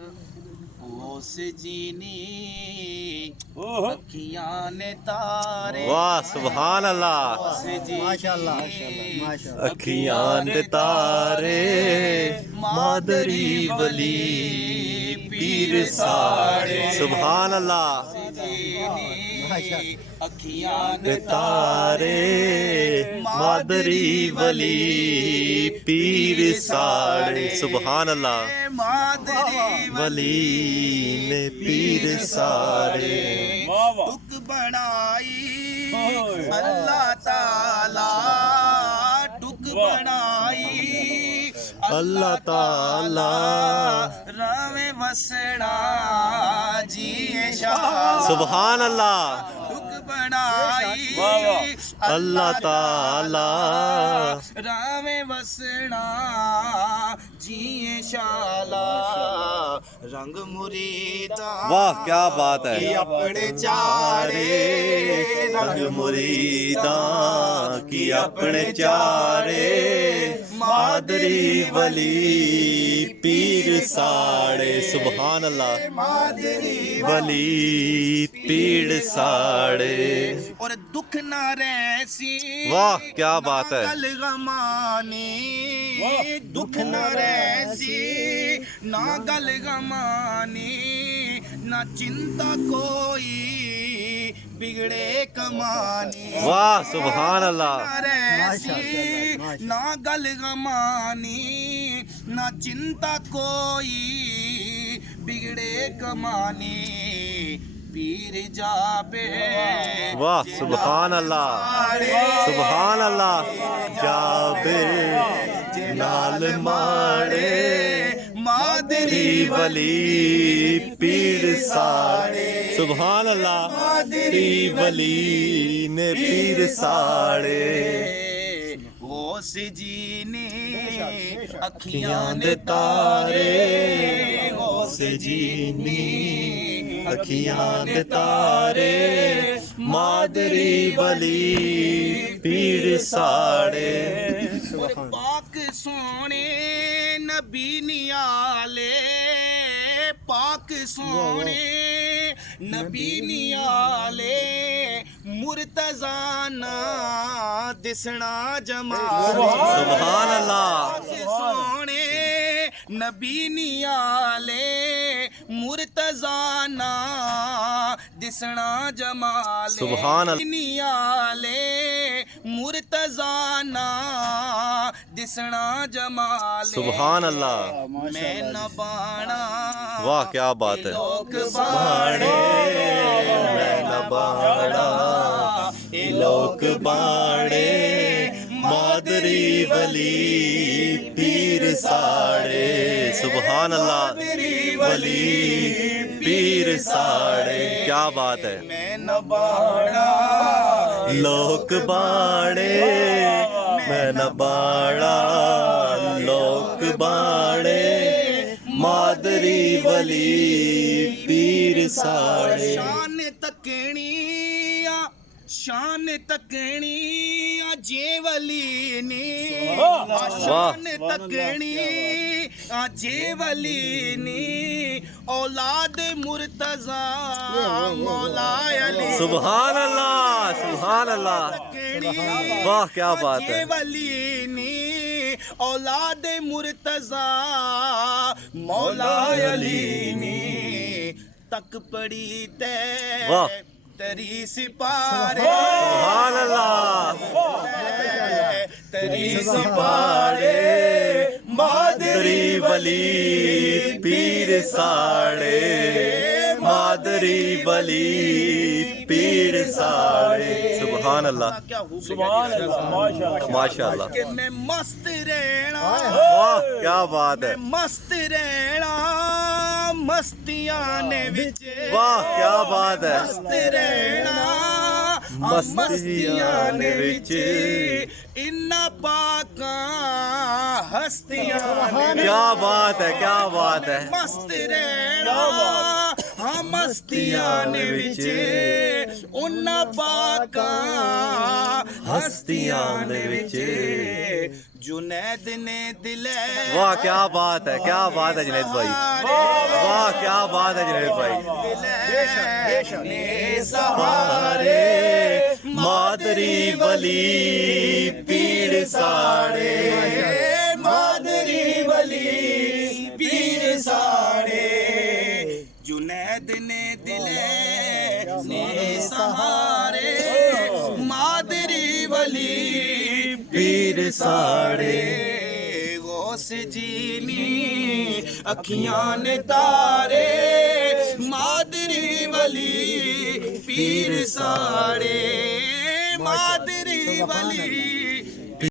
उस जीनी अखियां ने तारे। वाह सुभान अल्लाह। माशाअल्लाह अखियां ने तारे मादरी वली पीर साड़े। सुभान अल्लाह। अखियां ने तारे मादरी वली पीर साड़े। सुभान अल्लाह। मादरी वली ने पीर साड़े। तुक बनाई अल्लाह ताला, तुक बनाई अल्लाह ताला रवे वसना जिए शाह। सुभान अल्लाह। तुक बनाई अल्लाह ताला रवे वसना जिए शाला। रंग मुरीदा वाह क्या बात है। अपने चारे, रंग मुरीदा की अपने चारे मादरी वली पीर साड़े। सुभान अल्लाह। वली पीर साड़े। और दुख ना रहसी वाह क्या बात है। गल गमानी, दुख ना रहसी ना गल गमानी, ना चिंता कोई बिगड़े कमानी। वाह सुभान अल्लाह। ना रहसी ना गल गमानी, ना चिंता कोई बिगड़े कमानी। पीर जाबे वाह सुभान अल्लाह। सुभान अल्लाह। जाबे नाल माड़े मादरी वली पीर साड़े। सुभान अल्लाह। मादरी वली ने पीर साड़े। ओस जी ने अखियां दे तारे ओस जी नी अखियां दे तारे मादरी वली पीर साड़े। पाक सोने नबी नियाले, पाक सोने नबी नियाले मुर्तजाना दिसना जमाल। सुभान अल्लाह। सोने नबी नियाले मुर्तजाना दिसना जमाल। सुभान अल्लाह। नियाले मुर्तजाना दिसना जमाल। सुभान अल्लाह। मैं न बाणा वाह क्या बात है। लोक बाणे, मैं न बाड़ा ए लोक बाणे मादरी वली पीर साड़े। सुभान अल्लाह। वली पीर साड़े। क्या बात है। मैं न बाणा लोक बाणे मैं न बाड़ा लोक बाणे मादरी वली पीर साड़े। शान तकणिया शान तकणिया जेवली ने, शान तकणिया जेवली ने औलाद मुर्तजा मौला अली। सुभान अल्लाह। सुभान अल्लाह। वाह क्या बात है। जेवली ने औलाद मुर्तजा मौला अली ने तक पड़ी ते वाह तरी सिपारे। सुभान अल्लाह। तरी सिपारे मादरी वली पीर साड़े मादरी वली पीर साड़े। सुभान अल्लाह। सुभान अल्लाह। माशाअल्लाह। कि मैं मस्त रहना, वाह क्या बात है। मस्त रहना मस्तियां ने विच। वाह क्या बात है। मस्त रहना मस्तियां ने विच इन्ना पाका हस्तियां ने। क्या बात है। क्या बात है। मस्त रहना हाँ मस्तियां ने विच उन्ना पाका हस्तियां ने विच। जुनैद ने दिले। वाह क्या बात है। क्या बात है जुनैद भाई। वाह बात है जुनेद भाई। ने सहारे मादरी वली पीर साड़े, मादरी वली पीर साड़े, जुनैद ने दिले ने सहारे मादरी वली पीर साड़े, गौस जीनी अखियां ने तारे मादरी वली पीर साड़े, मादरी वली